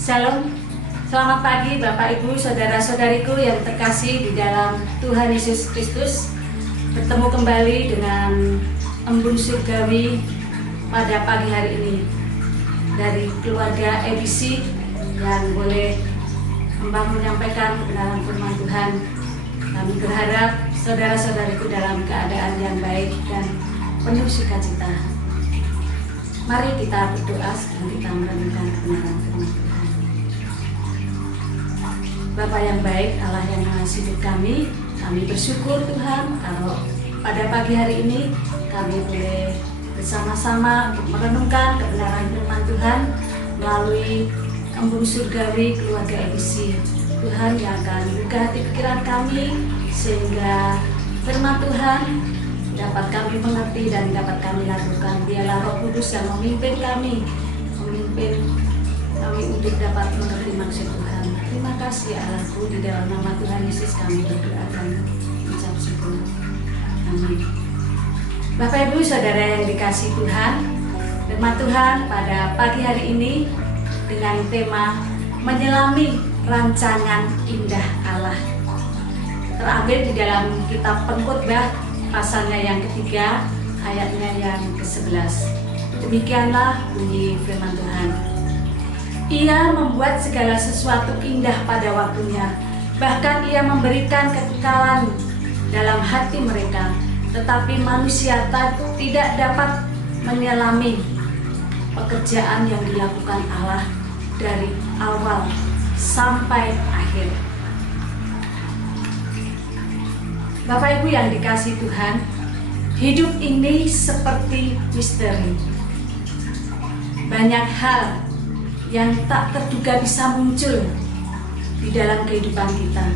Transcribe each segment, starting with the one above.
Shalom, selamat pagi Bapak Ibu, Saudara-saudariku yang terkasih di dalam Tuhan Yesus Kristus. Bertemu kembali dengan embun surgawi pada pagi hari ini dari keluarga ABC yang boleh menyampaikan kebenaran firman Tuhan. Kami berharap saudara-saudariku dalam keadaan yang baik dan penuh sukacita. Mari kita berdoa sebelum kita merenungkan kebenaran firman Tuhan. Bapa yang baik, Allah yang mengasihi hidup kami bersyukur Tuhan kalau pada pagi hari ini kami boleh bersama-sama untuk merenungkan kebenaran firman Tuhan melalui embun surgawi keluarga ABC. Tuhan yang akan buka hati pikiran kami sehingga firman Tuhan dapat kami mengerti dan dapat kami lakukan. Biarlah Roh Kudus yang memimpin kami untuk dapat mengerti maksud Tuhan. Terima kasih Allahku, di dalam nama Tuhan Yesus kami berdoa dan mengucap syukur. Amin. Bapak Ibu Saudara yang dikasihi Tuhan, firman Tuhan pada pagi hari ini dengan tema menyelami rancangan indah Allah. Terambil di dalam kitab Pengkhotbah pasalnya yang ketiga, ayatnya yang ke-11. Demikianlah bunyi firman Tuhan. Ia membuat segala sesuatu indah pada waktunya, bahkan ia memberikan kekekalan dalam hati mereka. Tetapi manusia tidak dapat menyelami pekerjaan yang dilakukan Allah dari awal sampai akhir. Bapak Ibu yang dikasihi Tuhan, hidup ini seperti misteri. Banyak hal yang tak terduga bisa muncul di dalam kehidupan kita.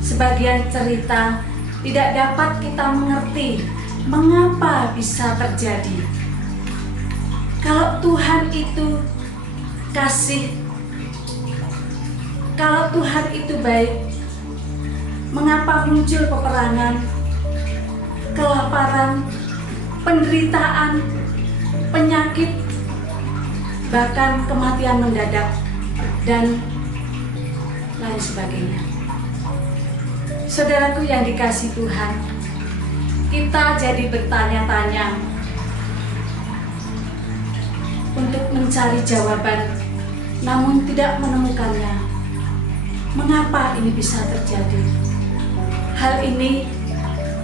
Sebagian cerita tidak dapat kita mengerti mengapa bisa terjadi. Kalau Tuhan itu kasih, kalau Tuhan itu baik, mengapa muncul peperangan, kelaparan, penderitaan, penyakit, bahkan kematian mendadak, dan lain sebagainya. Saudaraku yang dikasihi Tuhan, kita jadi bertanya-tanya untuk mencari jawaban, namun tidak menemukannya. Mengapa ini bisa terjadi? Hal ini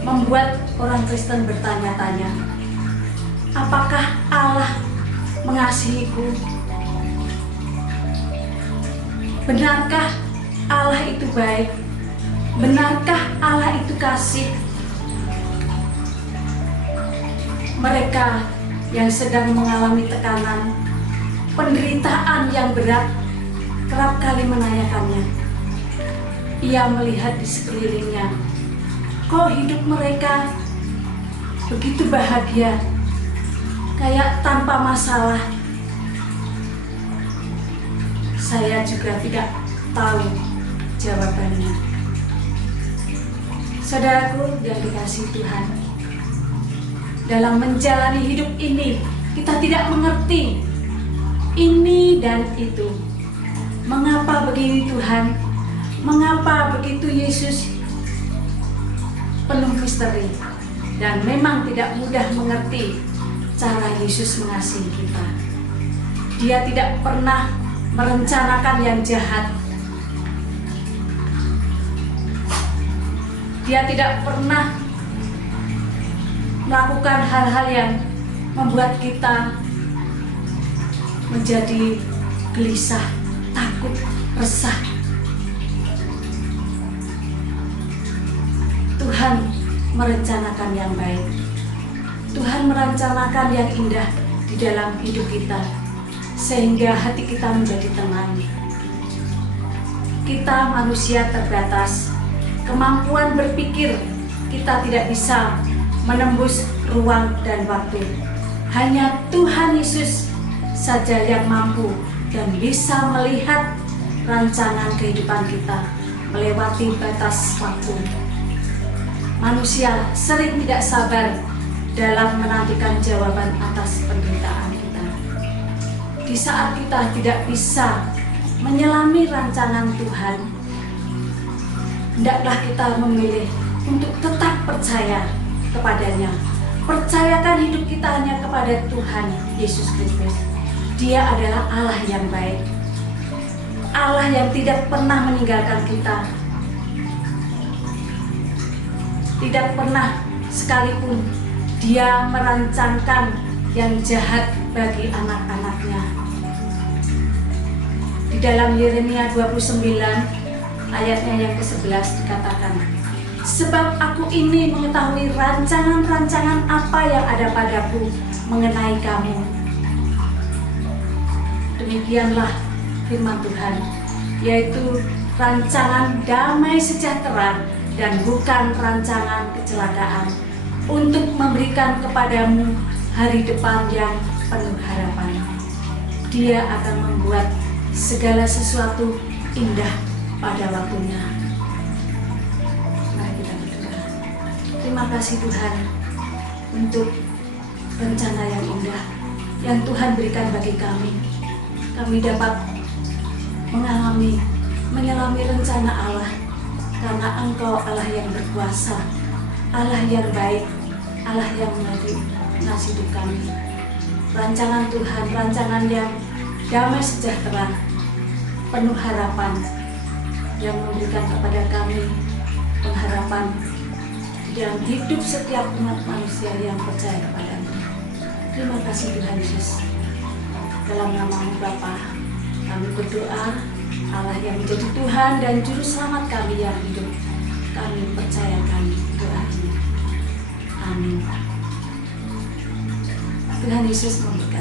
membuat orang Kristen bertanya-tanya, apakah Allah mengasihiku? Benarkah Allah itu baik? Benarkah Allah itu kasih? Mereka yang sedang mengalami tekanan, penderitaan yang berat, kerap kali menanyakannya. Ia melihat di sekelilingnya, kok hidup mereka begitu bahagia, kayak tanpa masalah. Saya juga tidak tahu jawabannya. Saudaraku yang dikasihi Tuhan, dalam menjalani hidup ini kita tidak mengerti ini dan itu. Mengapa begini Tuhan? Mengapa begitu Yesus? Penuh misteri dan memang tidak mudah mengerti cara Yesus mengasihi kita. Dia tidak pernah merencanakan yang jahat. Dia tidak pernah melakukan hal-hal yang membuat kita menjadi gelisah, takut, resah. Tuhan merencanakan yang baik. Tuhan merencanakan yang indah di dalam hidup kita, sehingga hati kita menjadi tenang. Kita manusia terbatas, kemampuan berpikir kita tidak bisa menembus ruang dan waktu. Hanya Tuhan Yesus saja yang mampu dan bisa melihat rancangan kehidupan kita melewati batas waktu. Manusia sering tidak sabar dalam menantikan jawaban atas penderitaan kita. Di saat kita tidak bisa menyelami rancangan Tuhan, hendaklah kita memilih untuk tetap percaya kepadanya. Percayakan hidup kita hanya kepada Tuhan Yesus Kristus. Dia adalah Allah yang baik, Allah yang tidak pernah meninggalkan kita, tidak pernah sekalipun Dia merancangkan yang jahat bagi anak-anaknya. Di dalam Yeremia 29 ayatnya yang ke-11 dikatakan, sebab aku ini mengetahui rancangan-rancangan apa yang ada padaku mengenai kamu. Demikianlah firman Tuhan, yaitu rancangan damai sejahtera dan bukan rancangan kecelakaan, untuk memberikan kepadamu hari depan yang penuh harapan. Dia akan membuat segala sesuatu indah pada waktunya. Mari kita berdoa. Terima kasih Tuhan untuk rencana yang indah yang Tuhan berikan bagi kami. Kami dapat menyelami rencana Allah, karena Engkau Allah yang berkuasa, Allah yang baik, Allah yang mengasihi hidup kami. Rancangan Tuhan, rancangan yang damai sejahtera, penuh harapan, yang memberikan kepada kami pengharapan dalam hidup setiap umat manusia yang percaya kepada-Mu. Terima kasih Tuhan Yesus. Dalam nama-Mu Bapa, kami berdoa, Allah yang menjadi Tuhan dan Juru Selamat kami yang hidup, kami percayakan doa ini. Amin. Tuhan Yesus memberkati.